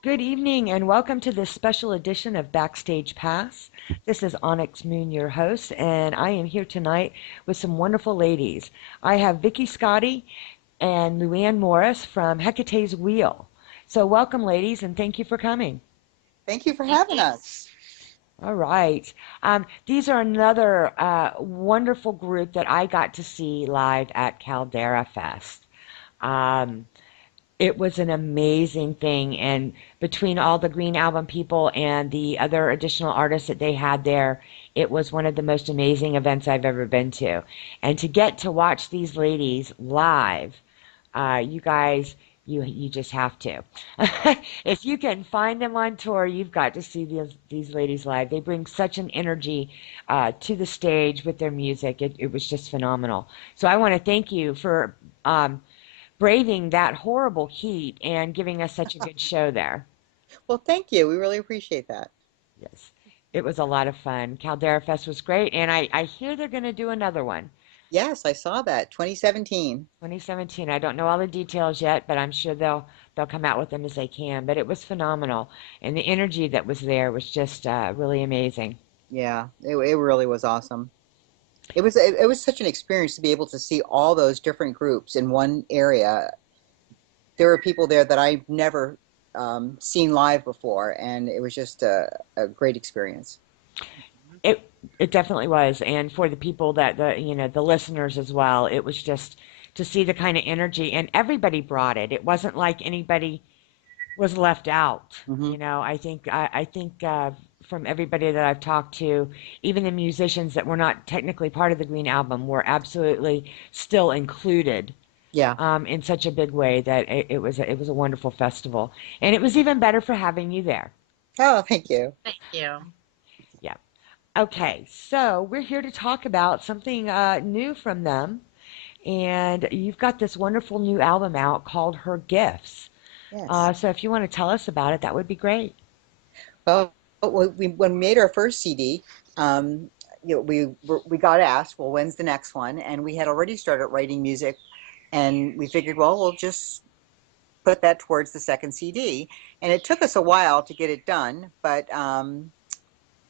Good evening and welcome to this special edition of Backstage Pass. This is Onyx Moon, your host, and I am here tonight with some wonderful ladies. I have Vicky Scotty and Luann Morris from Hecate's Wheel. So welcome, ladies, and thank you for coming. Thank you for Thank having you. us. All right. These are another wonderful group that I got to see live at Caldera Fest. Um, It was an amazing thing. And between all the Green Album people and the other additional artists that they had there, it was one of the most amazing events I've ever been to. And to get to watch these ladies live, you guys, you just have to. If you can find them on tour, you've got to see these ladies live. They bring such an energy to the stage with their music. It was just phenomenal. So I want to thank you for braving that horrible heat and giving us such a good show there. Well, thank you. We really appreciate that. Yes, it was a lot of fun. Caldera Fest was great, and I hear they're going to do another one. Yes, I saw that. 2017. 2017. I don't know all the details yet, but I'm sure they'll come out with them as they can. But it was phenomenal, and the energy that was there was just really amazing. Yeah, it really was awesome. It was such an experience to be able to see all those different groups in one area. There were people there that I've never seen live before, and it was just a great experience. It definitely was, and for the people that the listeners as well, it was just to see the kind of energy, and everybody brought it. It wasn't like anybody was left out. Hmm. I think from everybody that I've talked to, even the musicians that were not technically part of the Green Album were absolutely still included Yeah. in such a big way that it was a wonderful festival, and it was even better for having you there. Oh, thank you. Thank you. Yeah. Okay, so we're here to talk about something new from them, and you've got this wonderful new album out called Her Gifts. Yes. So if you want to tell us about it, that would be great. Well, when we made our first CD, um, we got asked, well, when's the next one? And we had already started writing music, and we figured, well, we'll just put that towards the second CD. And it took us a while to get it done, but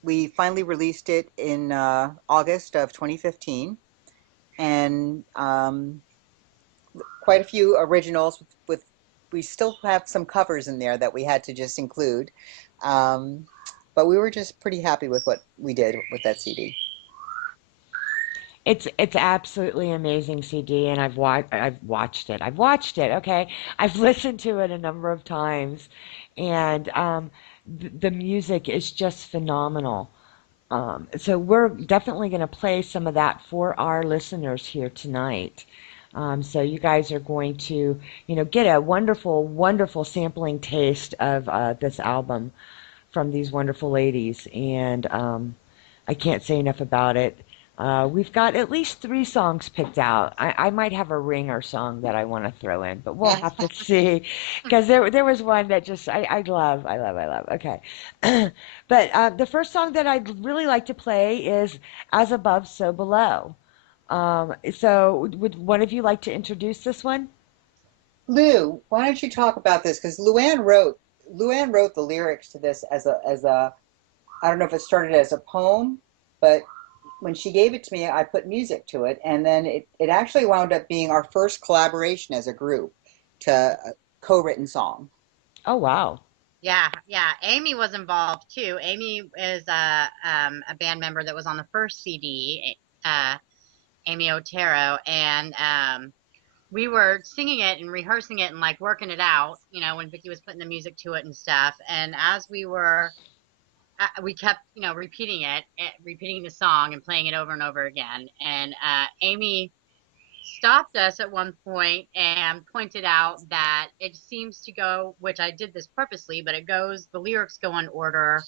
we finally released it in August of 2015, and quite a few originals with we still have some covers in there that we had to just include. Um, but we were just pretty happy with what we did with that CD. It's absolutely amazing CD, and I've watched it. I've watched it. Okay, I've listened to it a number of times, and the music is just phenomenal. So we're definitely going to play some of that for our listeners here tonight. So you guys are going to, get a wonderful, wonderful sampling taste of this album from these wonderful ladies, and I can't say enough about it. We've got at least three songs picked out. I might have a ringer song that I want to throw in, but we'll have to see. Because there was one that just I love, I love, I love. Okay. But the first song that I'd really like to play is As Above, So Below. So would one of you like to introduce this one? Lou, why don't you talk about this? Because Luann wrote the lyrics to this as a I don't know if it started as a poem, but when she gave it to me, I put music to it, and then it actually wound up being our first collaboration as a group to a co-written song. Oh, wow. Yeah, yeah. Amy was involved too. Amy is a band member that was on the first CD, Amy Otero, and we were singing it and rehearsing it and like working it out, when Vicky was putting the music to it and stuff. And as we kept, repeating it, repeating the song and playing it over and over again. And Amy stopped us at one point and pointed out that it seems to go, which I did this purposely, but the lyrics go in order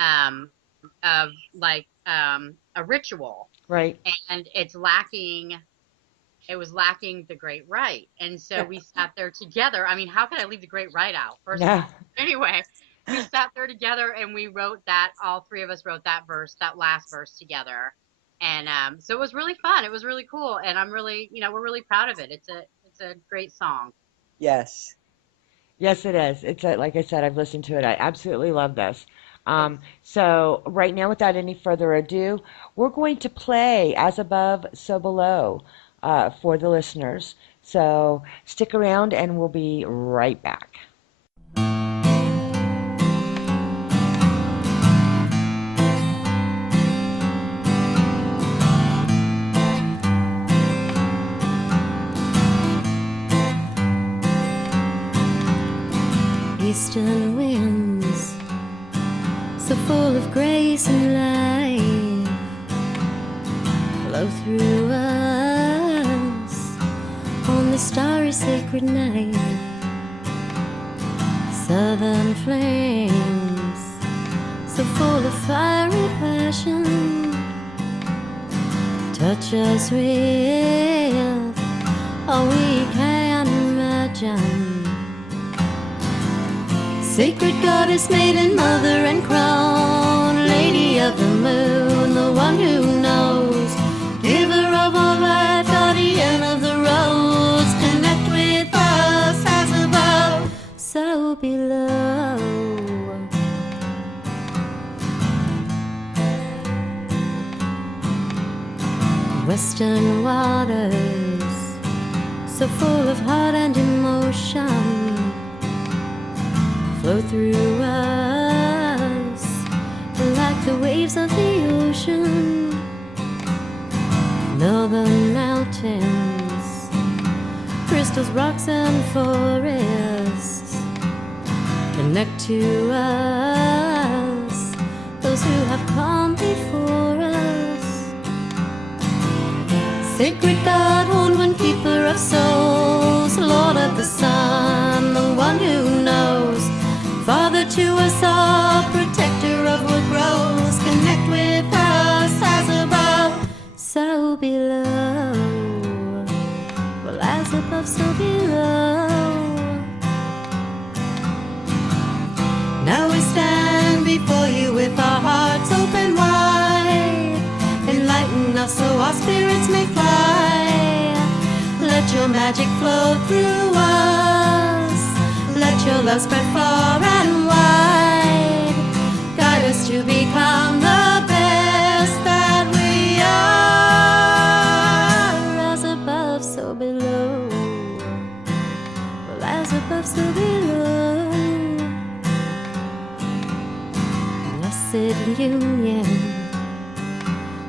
of like a ritual, Right. and it was lacking the great right. And so we sat there together. I mean, how could I leave the great right out, first of Yeah. all? Anyway, we sat there together and we wrote that, all three of us wrote that verse, that last verse together. And so it was really fun. It was really cool. And I'm really, we're really proud of it. It's a great song. Yes. Yes, it is. Like I said, I've listened to it. I absolutely love this. It's So right now, without any further ado, we're going to play As Above, So Below for the listeners. So stick around and we'll be right back. Eastern winds, so full of grace and life, blow through us on this starry sacred night. Southern flames, so full of fiery passion, touch us with all we can imagine. Sacred goddess, maiden, mother, and crown, lady of the moon, the one who knows, giver of all life, guardian of the rose, connect with us as above, so below. Western waters, so full of heart and emotion, flow through us like the waves of the ocean. Northern mountains, crystals, rocks, and forests connect to us, those who have come before us. Sacred God, horned one, keeper of souls, Lord of the sun, the one who knows, Father to us all, protector of what grows, connect with us as above, so below. Well, as above, so below. Now we stand before you with our hearts open wide. Enlighten us so our spirits may fly. Let your magic flow through us. Let your love spread far and wide. Guide us to become the best that we are. As above, so below. Well, as above, so below. Blessed union,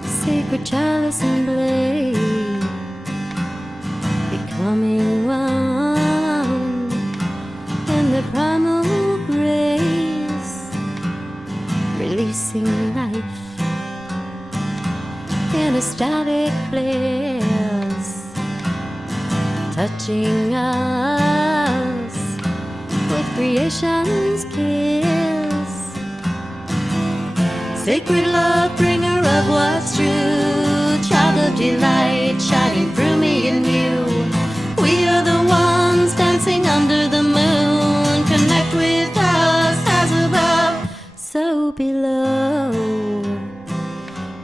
sacred chalice and blade, becoming one in the primal grace, releasing life in a static bliss, touching us with creation's kiss. Sacred love, bringer of what's true, child of delight, shining through me and you. We are the ones dancing under the moon. Connect with us as above, so below.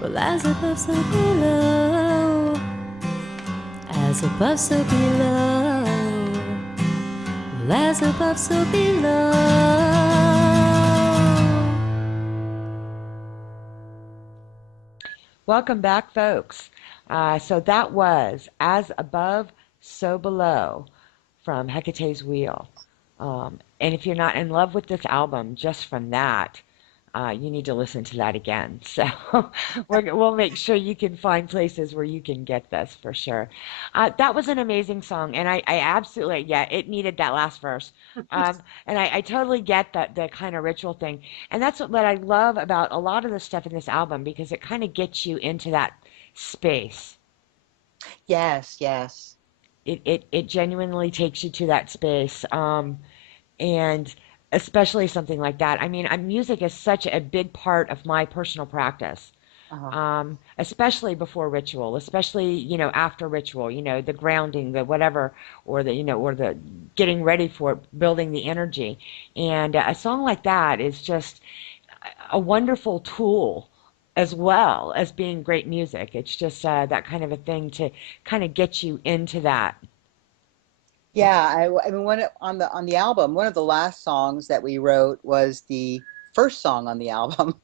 Well, as above, so below. As above, so below. Well, as above, so below. Welcome back, folks. So that was As Above, So Below from Hecate's Wheel. And if you're not in love with this album just from that, you need to listen to that again. So we'll make sure you can find places where you can get this for sure. That was an amazing song, and I absolutely, yeah, it needed that last verse. And I totally get the kind of ritual thing. And that's what I love about a lot of the stuff in this album because it kind of gets you into that space. yes, yes. It genuinely takes you to that space. And especially something like that. I mean, music is such a big part of my personal practice, Uh-huh. especially before ritual, especially, after ritual, the grounding, the whatever, or the getting ready for it, building the energy. And a song like that is just a wonderful tool as well as being great music. It's just that kind of a thing to kind of get you into that. Yeah, I mean, on the album, one of the last songs that we wrote was the first song on the album,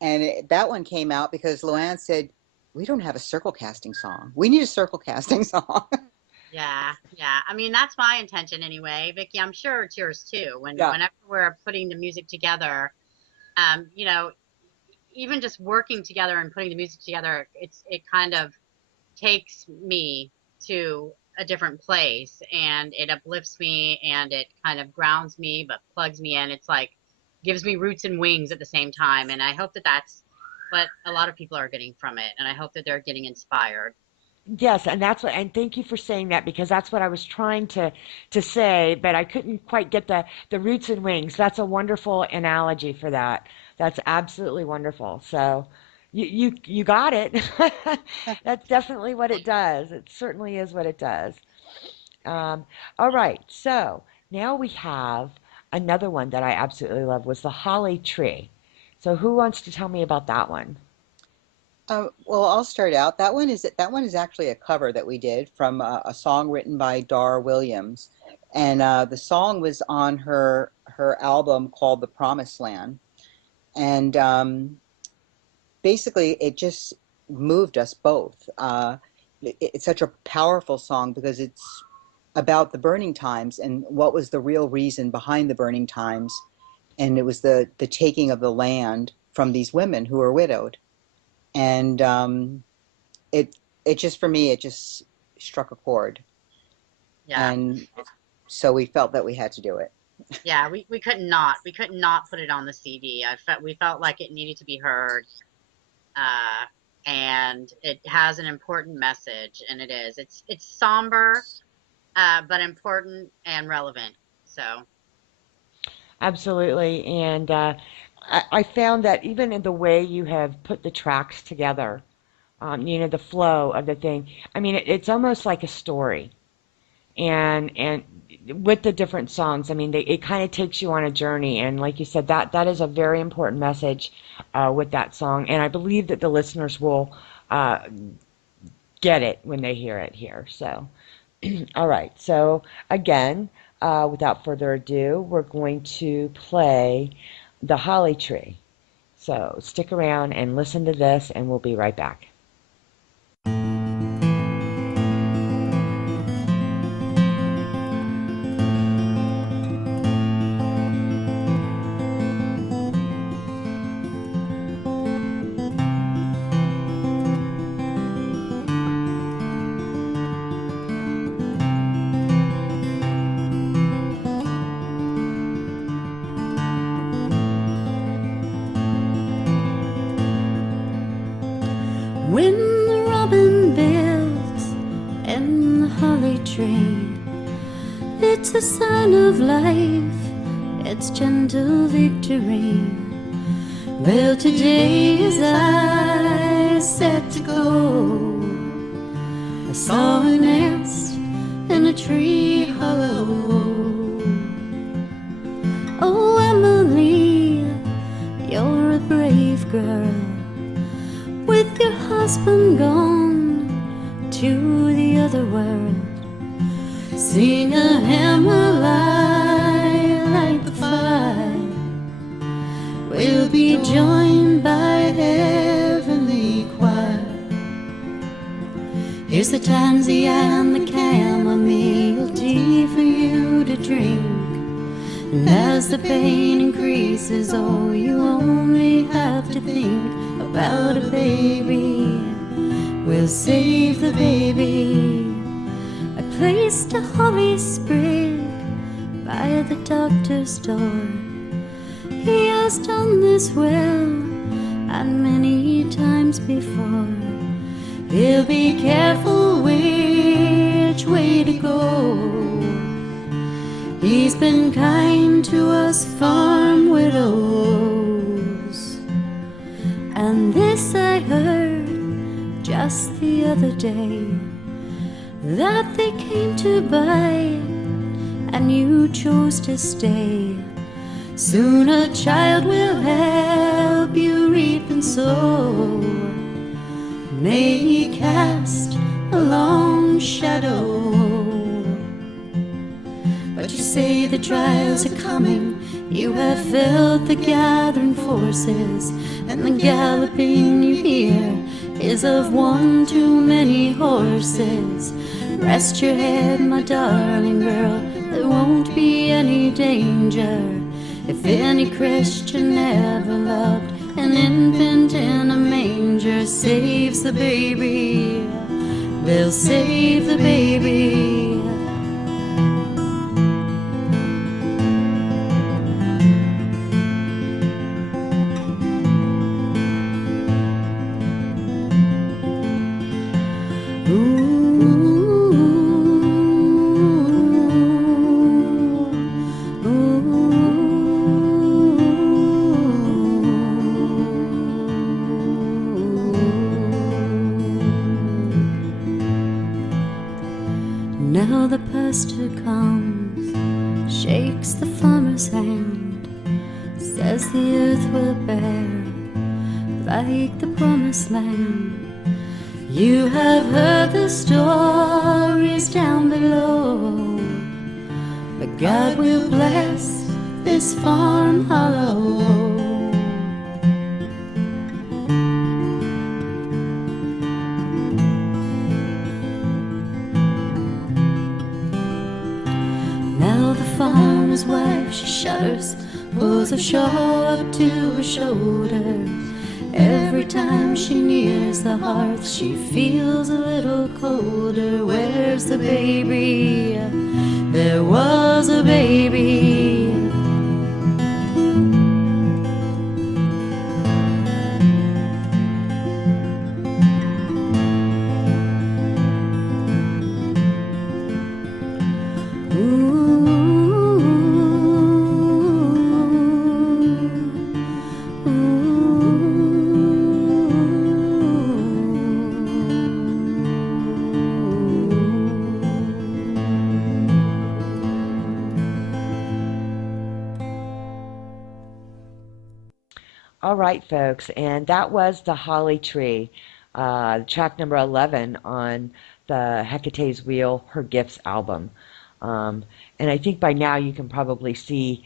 and that one came out because Luann said, "We don't have a circle casting song. We need a circle casting song." Yeah, yeah. I mean, that's my intention anyway. Vicky, I'm sure it's yours too. Yeah, Whenever we're putting the music together, you know, even just working together and putting the music together, it kind of takes me to a different place and it uplifts me and it kind of grounds me but plugs me in. It's like gives me roots and wings at the same time. And I hope that that's what a lot of people are getting from it. And I hope that they're getting inspired. Yes, and that's what, and thank you for saying that because that's what I was trying to say, but I couldn't quite get the roots and wings. That's a wonderful analogy for that. That's absolutely wonderful. So you got it. That's definitely what it does. It certainly is what it does. Um, all right, so now we have another one that I absolutely love was the holly tree. So who wants to tell me about that one? well, I'll start out. That one is actually a cover that we did from a song written by Dar Williams, and the song was on her album called The Promised Land, and basically it just moved us both. It's such a powerful song because it's about the burning times and what was the real reason behind the burning times, and it was the taking of the land from these women who were widowed, and it it just for me it just struck a chord, Yeah. and so we felt that we had to do it. Yeah. We could not put it on the CD. We felt like it needed to be heard. Uh, and it has an important message and it is. It's somber, but important and relevant. So Absolutely. And I found that even in the way you have put the tracks together, the flow of the thing, I mean, it's almost like a story. And with the different songs, I mean, it kind of takes you on a journey. And like you said, that is a very important message with that song. And I believe that the listeners will uh, get it when they hear it here. So, all right. So again, without further ado, we're going to play the Holly Tree. So stick around and listen to this, and we'll be right back. When the robin builds in the holly tree, it's a sign of life, it's gentle victory. Well, today as I set to go, I saw a nest in a tree hollow. Oh, Emily, you're a brave girl, with your husband gone to the other world. Sing a hymn while I light the fire. We'll be joined by heavenly choir. Here's the tansy and the chamomile tea for you to drink. And as the pain increases, oh, you only have to think about a baby. We'll save the baby. I placed a holly sprig by the doctor's door. He has done this well and many times before. He'll be careful which way to go. He's been kind to us farm widows. And this I heard just the other day, that they came to buy and you chose to stay. Soon a child will help you reap and sow. May he cast a long shadow But you say the trials are coming. You have felt the gathering forces, and the galloping you hear is of one too many horses. Rest your head, my darling girl, there won't be any danger. If any Christian ever loved an infant in a manger saves the baby, they'll save the baby. Now the pastor comes, shakes the farmer's hand, says the earth will bear like the promised land. You have heard the stories down below, but God will bless this farm hollow. Now the farmer's wife, she shudders, pulls her shawl up to her shoulders. Every time she nears the hearth, she feels a little colder. Where's the baby? There was a baby. All right, folks, and that was the Holly Tree, track number 11 on the Hecate's Wheel, Her Gifts album. Um, and I think by now you can probably see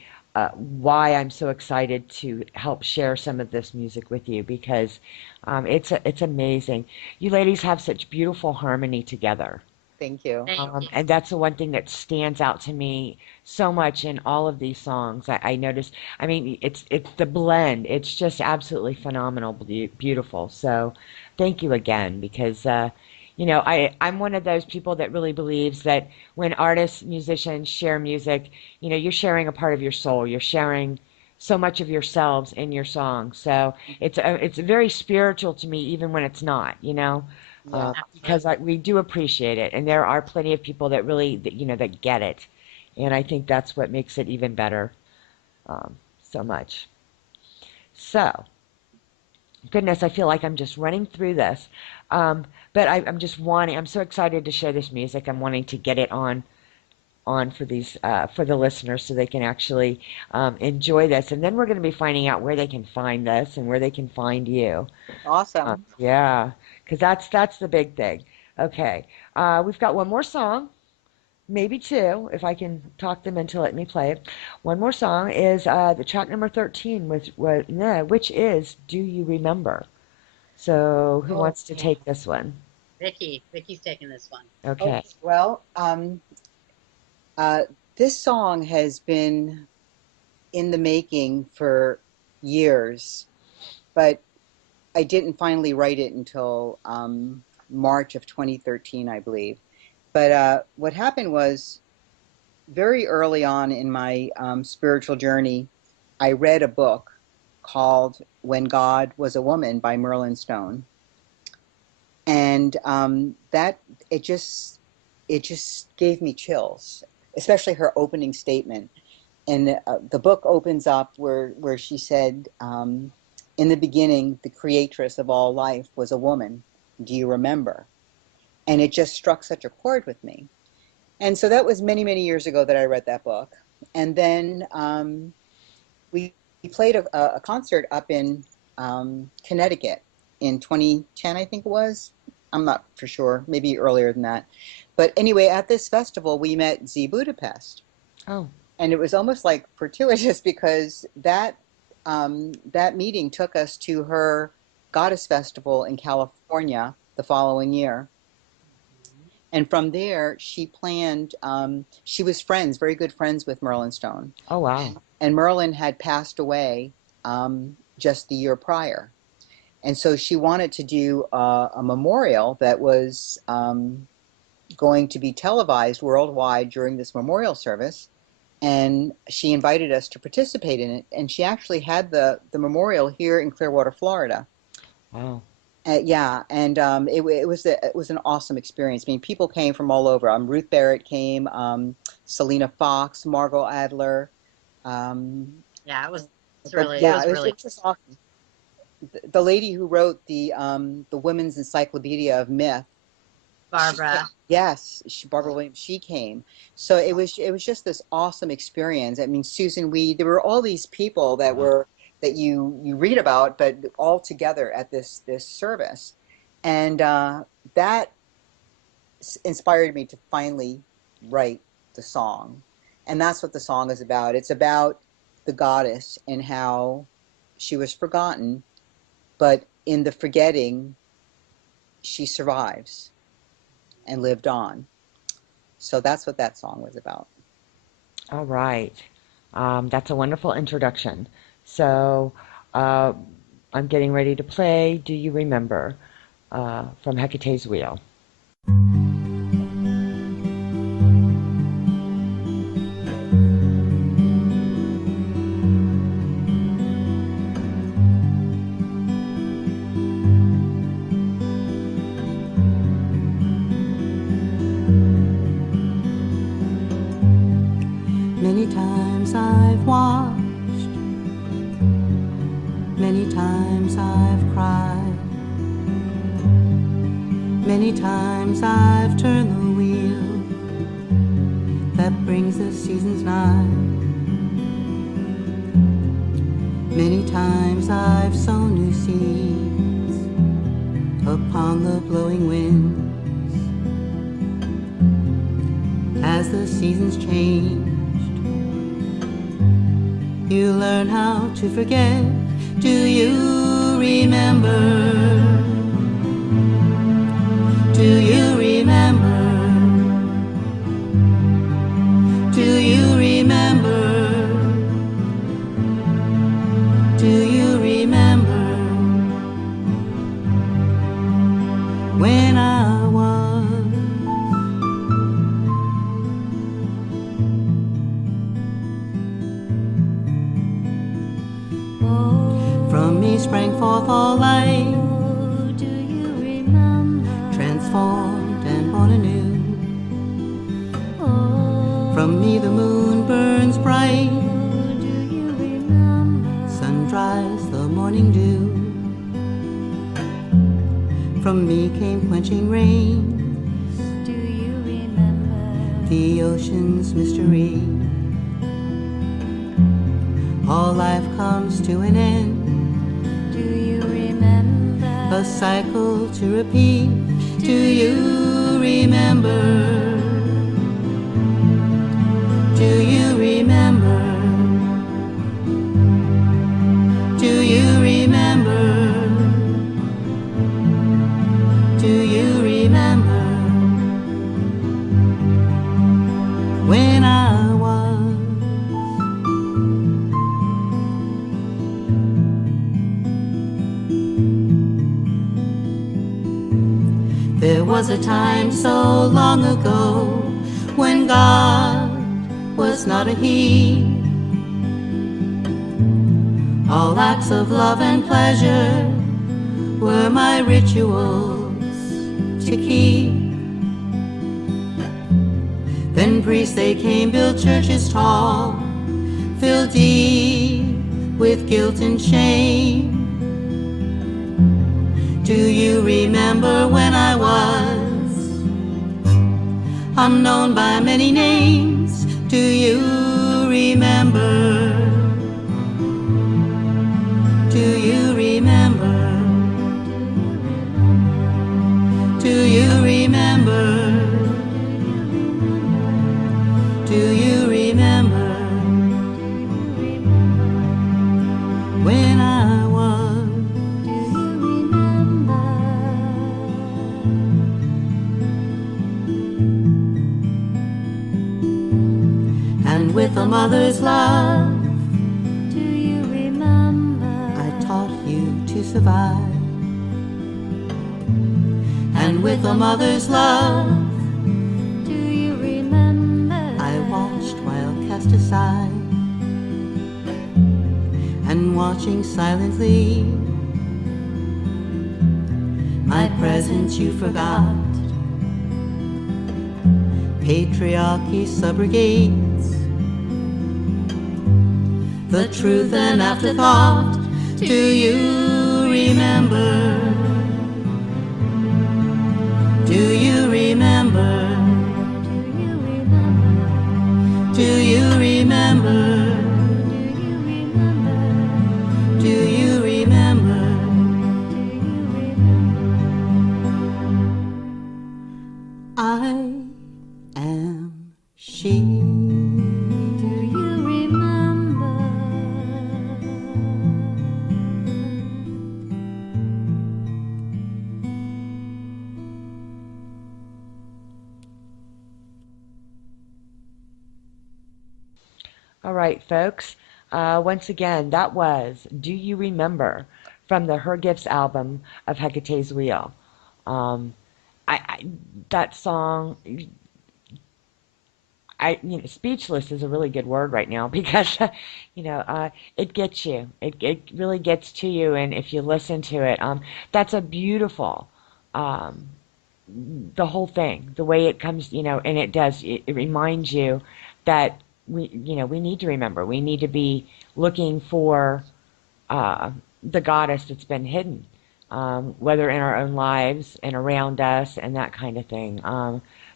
why I'm so excited to help share some of this music with you because it's amazing. You ladies have such beautiful harmony together. Thank you. Thank you. And that's the one thing that stands out to me so much in all of these songs. I noticed, I mean, it's the blend. It's just absolutely phenomenal, beautiful. So thank you again because I'm one of those people that really believes that when artists, musicians share music, you're sharing a part of your soul. You're sharing so much of yourselves in your song. So it's very spiritual to me, even when it's not. Yeah. Because we do appreciate it, and there are plenty of people that really, that get it, and I think that's what makes it even better, so much. So, goodness, I feel like I'm just running through this, but I'm just wanting. I'm so excited to share this music. I'm wanting to get it on for these for the listeners so they can actually enjoy this, and then we're going to be finding out where they can find this and where they can find you. Awesome. Yeah, because that's the big thing. Okay, we've got one more song, maybe two, if I can talk them into letting me play it. One more song is the track number 13, which is "Do You Remember?" So who Oh, wants to take this one? Vicky's taking this one. Okay. okay. Well, uh, this song has been in the making for years, but I didn't finally write it until March of 2013, I believe. But what happened was very early on in my spiritual journey, I read a book called When God Was a Woman by Merlin Stone. And that it just gave me chills, especially her opening statement. And the book opens up where she said, in the beginning, the creatress of all life was a woman. Do you remember? And it just struck such a chord with me. And so that was many, many years ago that I read that book. And then we played a concert up in Connecticut in 2010, I think it was. I'm not for sure, maybe earlier than that. But anyway, at this festival, we met Z Budapest. Oh, And it was almost like fortuitous because that meeting took us to her goddess festival in California the following year. And from there, she planned. She was friends, very good friends with Merlin Stone, oh wow. and Merlin had passed away just the year prior. And so she wanted to do a memorial that was going to be televised worldwide during this memorial service. And she invited us to participate in it. And she actually had the memorial here in Clearwater, Florida. Wow. Yeah, and it was an awesome experience. I mean, people came from all over. Ruth Barrett came, Selena Fox, Margot Adler. Um, Yeah, it was it yeah, was it really was just awesome. The lady who wrote the Women's Encyclopedia of Myth, she came. Barbara. Yes, Barbara Williams. She came. So it was just this awesome experience. I mean, Susan Weed. There were all these people that you read about, but all together at this service, and that inspired me to finally write the song, and that's what the song is about. It's about the goddess and how she was forgotten, but in the forgetting, she survives and lived on. So that's what that song was about. All right. That's a wonderful introduction. So, uh, I'm getting ready to play Do You Remember from Hecate's Wheel. Many times I've watched, many times I've cried, many times I've turned the wheel that brings the seasons nigh. Many times I've sown new seeds upon the blowing winds. As the seasons changed, you learn how to forget. Do you remember? Do you remember? Do you remember? Do you remember when I was from me sprang forth all life, do you remember? Transformed and born anew. From me the moon burns bright, do you remember? Sun dries the morning dew. From me came quenching rain, do you remember? The ocean's mystery. All life comes to an end, do you remember? A cycle to repeat, do you remember? Do you remember? Do you remember? Do you remember when I was There was a time so long ago when God was not a he. All acts of love and pleasure were my rituals to keep. Then priests they came, built churches tall, filled deep with guilt and shame. Do you remember when I was unknown by many names? Do you remember? Do you remember? Do you remember? Do you remember? with a mother's love, do you remember? I taught you to survive. And with a mother's love, do you remember? I watched while cast aside, and watching silently, my presence you forgot. Patriarchy subrogates the truth and afterthought. Do you remember? Do you remember? Do you remember? Do you remember? I am she. Do you remember? All right, folks. Once again, that was Do You Remember from the Her Gifts album of Hecate's Wheel. Um, I that song, speechless is a really good word right now because, it gets you. It really gets to you, and if you listen to it, that's a beautiful, um, the whole thing, the way it comes, and it does. It reminds you that we need to remember. We need to be looking for uh, the goddess that's been hidden, whether in our own lives and around us and that kind of thing.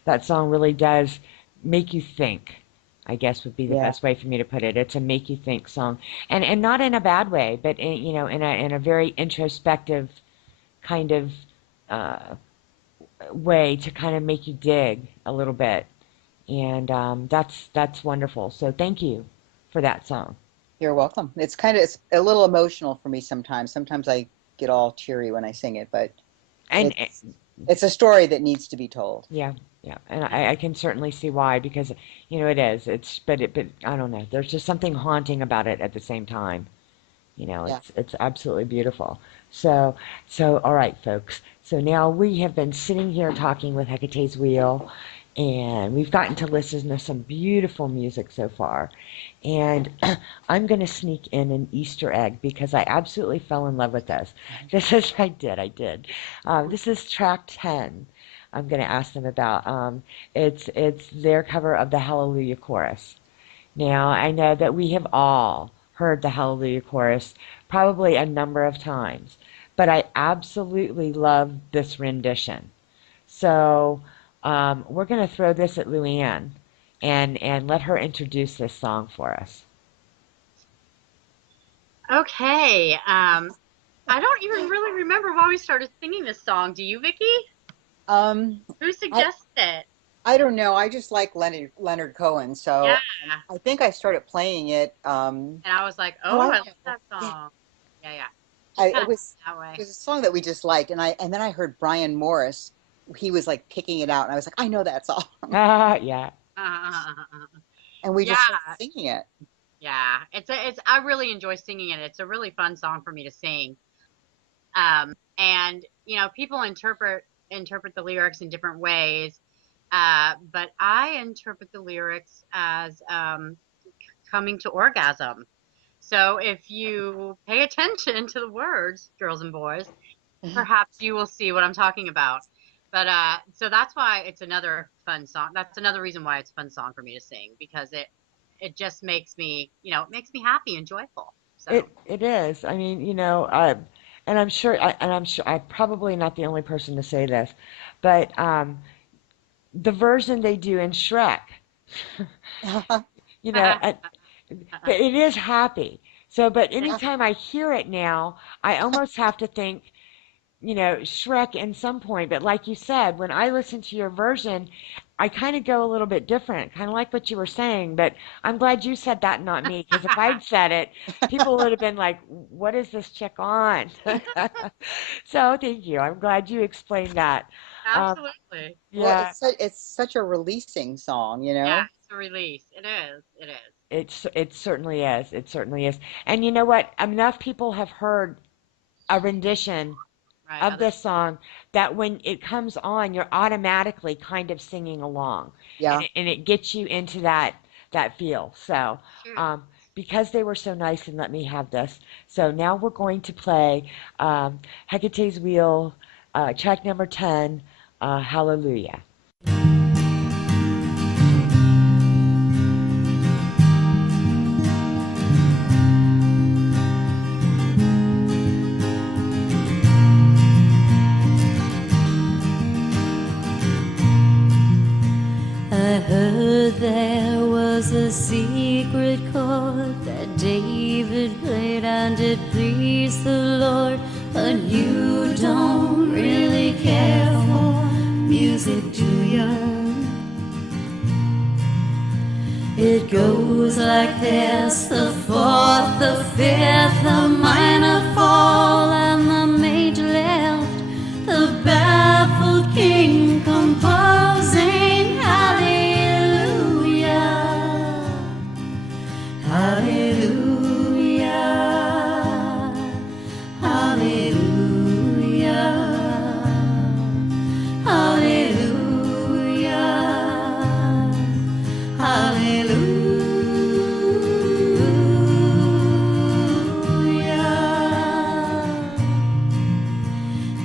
That song really does make you think. I guess would be the Yeah. best way for me to put it. It's a make you think song, and not in a bad way, but in a very introspective kind of uh, way to kind of make you dig a little bit, and that's wonderful. So thank you for that song. You're welcome. It's a little emotional for me sometimes. Sometimes I get all teary when I sing it, but And it's it's a story that needs to be told. yeah, yeah, and I can certainly see why because it is. But I don't know. There's just something haunting about it at the same time. Yeah. It's absolutely beautiful. So all right, folks. So now we have been sitting here talking with Hecate's Wheel, and we've gotten to listen to some beautiful music so far. And I'm going to sneak in an Easter egg because I absolutely fell in love with this. I did. This is track 10. I'm going to ask them about. It's their cover of the Hallelujah Chorus. Now, I know that we have all heard the Hallelujah Chorus probably a number of times, but I absolutely love this rendition. So we're going to throw this at Luann and let her introduce this song for us. Okay. I don't even really remember why we started singing this song. Do you, Vicky? Um, Who I suggested it? I don't know. I just like Leonard Cohen, Yeah. so I think I started playing it. And I was like, Oh, oh, I I love know. that Yeah, song. Yeah, yeah. Just kind it of was that way. it was a song that we just liked, and then I heard Brian Morris. He was like picking it out, and I was like, I know that song, Ah, yeah. and we Yeah, just started singing it. yeah. I really enjoy singing it. It's a really fun song for me to sing. And people interpret the lyrics in different ways. But I interpret the lyrics as coming to orgasm. So if you pay attention to the words, girls and boys, perhaps you will see what I'm talking about. But so that's why it's another fun song. That's another reason why it's a fun song for me to sing because it just makes me, it makes me happy and joyful. So It is. I mean, and I'm sure I'm probably not the only person to say this, but the version they do in Shrek, you know, uh, but it is happy. So, but Yeah. anytime I hear it now, I almost have to think, Shrek in some point. But like you said, when I listen to your version, I kind of go a little bit different, kind of like what you were saying. But I'm glad you said that, not me, because if I'd said it, people would have been like, "What is this chick on?" So thank you. I'm glad you explained that. Um, absolutely. Well, yeah, it's such a releasing song, you Yeah, know. it's a release. It is. It is. It certainly is. It certainly is. And you know what? Enough people have heard a rendition Right. of Others. this song that when it comes on, you're automatically kind of singing along, Yeah. and it gets you into that feel. So, True. um, because they were so nice and let me have this, so now we're going to play Hecate's Wheel, track number 10, Hallelujah. I heard there was a secret chord that David played and it pleased the Lord. But you don't really care for music, do you? It goes like this: the fourth, the fifth, the minor fall, and the major left. The baffled king composing hallelujah, hallelujah, hallelujah, hallelujah, hallelujah.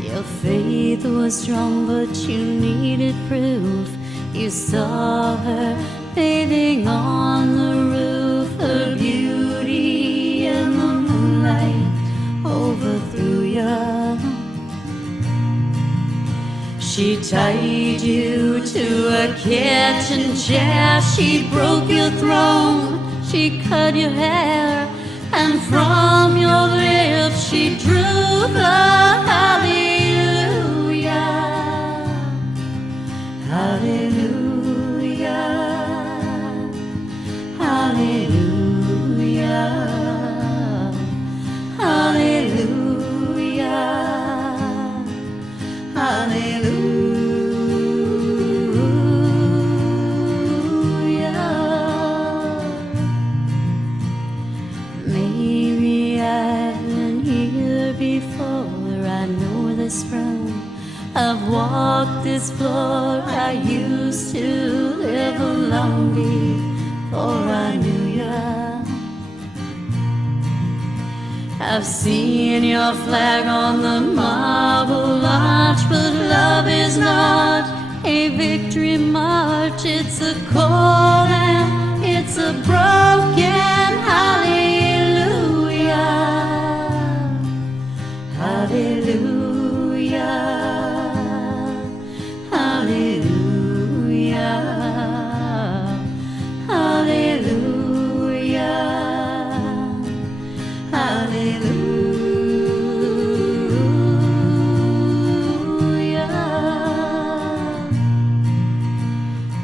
Your faith was strong, but you needed proof. You saw her bathing on the roof. Her beauty in the moonlight overthrew you. She tied you to a kitchen chair. She broke your throne. She cut your hair. And from your lips she drew the hallelujah, hallelujah, hallelujah, hallelujah, hallelujah. Maybe I've been here before. I know this room. I've walked this floor. I used to live alone before I knew ya. I've seen your flag on the marble arch, but love is not a victory march. It's a cold and it's a broken hallelujah, hallelujah, hallelujah, hallelujah, hallelujah.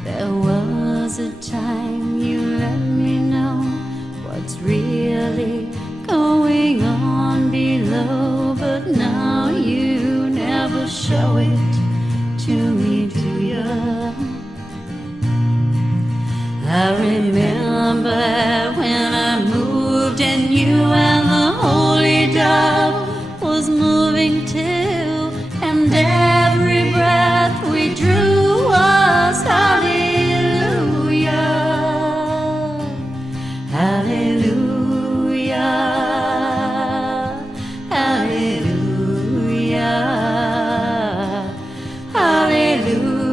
There was a time you let me know what's really going on below, but now you never show it to me, do ya? I remember when I moved and you and the holy dove was moving too, and every breath we drew was hallelujah, hallelujah, hallelujah, hallelujah,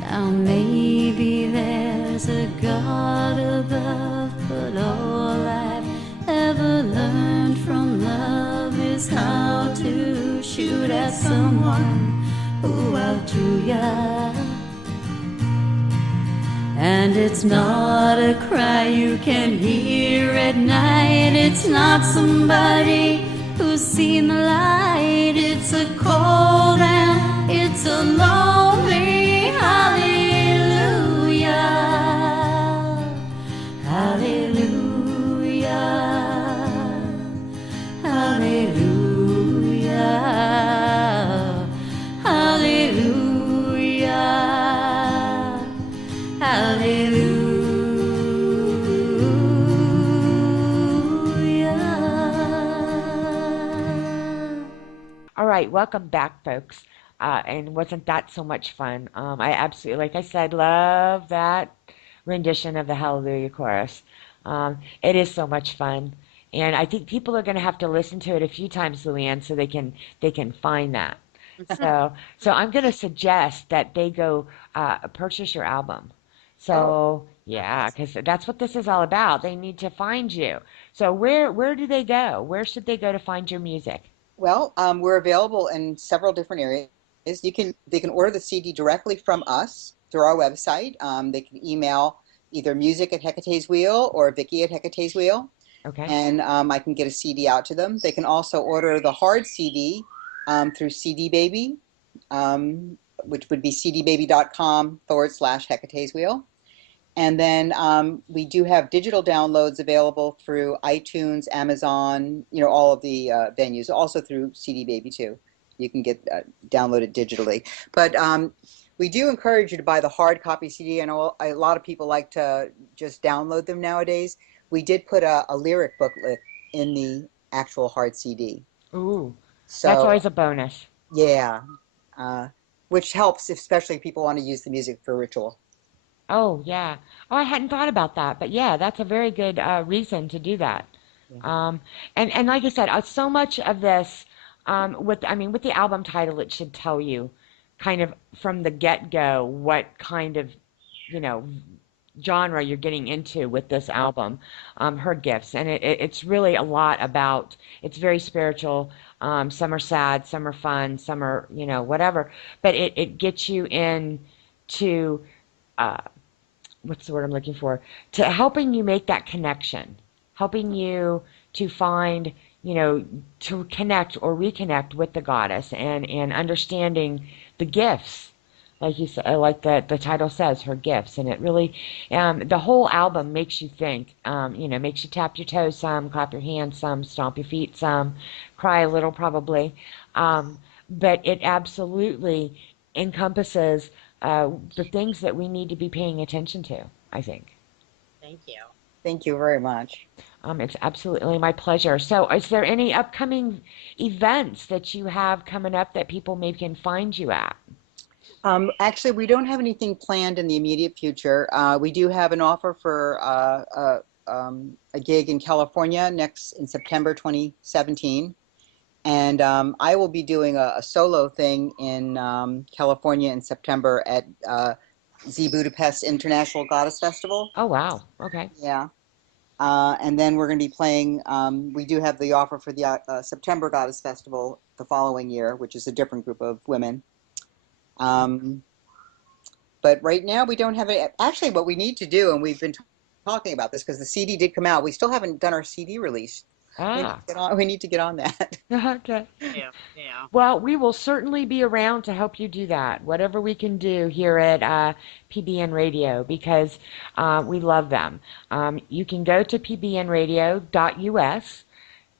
Now maybe there's a God above, but all I've ever learned from love is how to shoot at someone who outdrew ya. And it's not a cry you can hear at night. It's not somebody who's seen the light. It's a cold and it's a lonely hallelujah. Hallelujah. Hallelujah. Hallelujah. Hallelujah. All right, welcome back, folks. And wasn't that so much fun? I absolutely, like I said, love that rendition of the Hallelujah chorus. It is so much fun, and I think people are going to have to listen to it a few times, Luann, so they can find that. So I'm going to suggest that they go purchase your album. Oh, So yeah, because that's what this is all about. They need to find you. So where do they go? Where should they go to find your music? well, we're available in several different areas. They can order the CD directly from us through our website. They can email either music at Hecate's Wheel or Vicky at Hecate's Wheel, Okay. and I can get a CD out to them. They can also order the hard CD through CD Baby, which would be cdbaby.com/Hecate's Wheel. And then we do have digital downloads available through iTunes, Amazon, all of the venues, also through CD Baby too. You can get downloaded digitally. But we do encourage you to buy the hard copy CD. I know a lot of people like to just download them nowadays. We did put a lyric booklet in the actual hard CD. Ooh, that's So, always a bonus. yeah, uh, which helps, especially if people want to use the music for ritual. Oh, yeah. Oh, I hadn't thought about that, but yeah, that's a very good reason to do that. Yeah. And like I said, so much of this, with the album title, it should tell you, kind of from the get-go, what kind of, you know, genre you're getting into with this album, Her Gifts, and it's really a lot about. It's very spiritual. Some are sad, some are fun, some are whatever, but it gets you in to. Uh, what's the word I'm looking for? To helping you make that connection, helping you to find, to connect or reconnect with the goddess and understanding the gifts. Like you said, like the title says, her gifts, and it really, the whole album makes you think. Makes you tap your toes some, clap your hands some, stomp your feet some, cry a little probably, but it absolutely encompasses the things that we need to be paying attention to, I think. Thank you. Thank you very much. It's absolutely my pleasure. So, is there any upcoming events that you have coming up that people maybe can find you at? Actually, we don't have anything planned in the immediate future. We do have an offer for a gig in California next in September 2017. And I will be doing a solo thing in California in September at Z Budapest International Goddess Festival. Oh, wow. Okay. Yeah. And then we're going to be playing, we do have the offer for the September Goddess Festival the following year, which is a different group of women. Um, but right now we don't have any. Actually, what we need to do, and we've been talking about this because the CD did come out, we still haven't done our CD release. Ah. We need to get on that. Okay. Yeah. Yeah. Well, we will certainly be around to help you do that, whatever we can do here at PBN Radio, because we love them. You can go to pbnradio.us,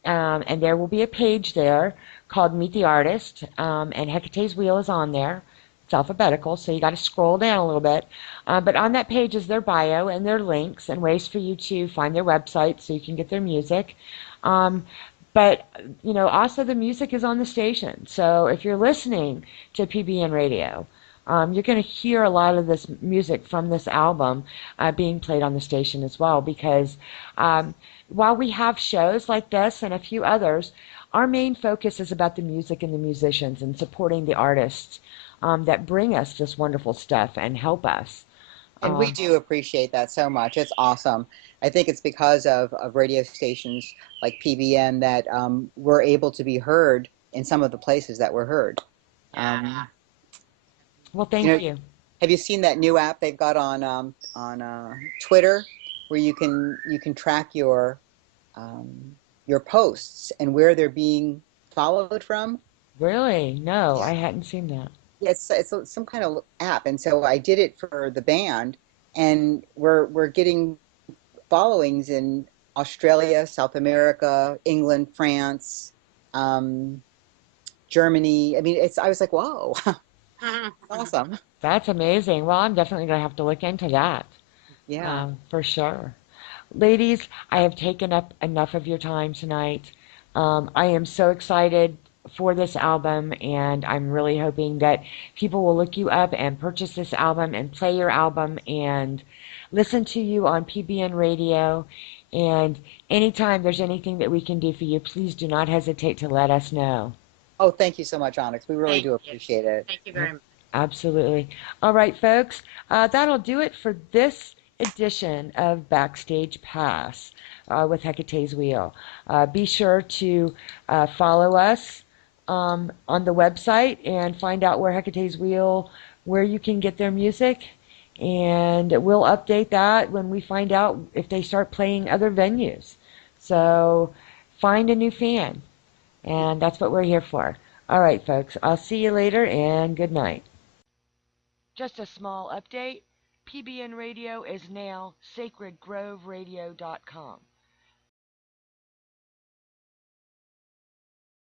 and there will be a page there called Meet the Artist, and Hecate's Wheel is on there. It's alphabetical, so you got to scroll down a little bit. But on that page is their bio and their links and ways for you to find their website so you can get their music. Um, but also the music is on the station. So if you're listening to PBN Radio, you're going to hear a lot of this music from this album being played on the station as well. Because while we have shows like this and a few others, our main focus is about the music and the musicians and supporting the artists that bring us this wonderful stuff and help us. And we Um, do appreciate that so much. It's awesome. I think it's because of radio stations like PBN that we're able to be heard in some of the places that we're heard. Yeah. Um, well, you thank know, you. Have you seen that new app they've got on Twitter, where you can track your posts and where they're being followed from? Really? No, Yeah, I hadn't seen that. yeah, it's some kind of app, and so I did it for the band, and we're getting followings in Australia, South America, England, France, um, Germany. I mean, it's I was like, whoa, awesome. That's amazing. Well, I'm definitely going to have to look into that, Yeah. for sure. Ladies, I have taken up enough of your time tonight. I am so excited for this album, and I'm really hoping that people will look you up and purchase this album and play your album and listen to you on PBN Radio. And anytime there's anything that we can do for you, please do not hesitate to let us know. Oh, thank you so much, Onyx. We really Thank do you. appreciate it. Thank you very much. Absolutely. All right, folks, that'll do it for this edition of Backstage Pass with Hecate's Wheel. Be sure to follow us on the website and find out where Hecate's Wheel, where you can get their music. And we'll update that when we find out if they start playing other venues. So find a new fan. And that's what we're here for. All right, folks, I'll see you later and good night. Just a small update. PBN Radio is now sacredgroveradio.com.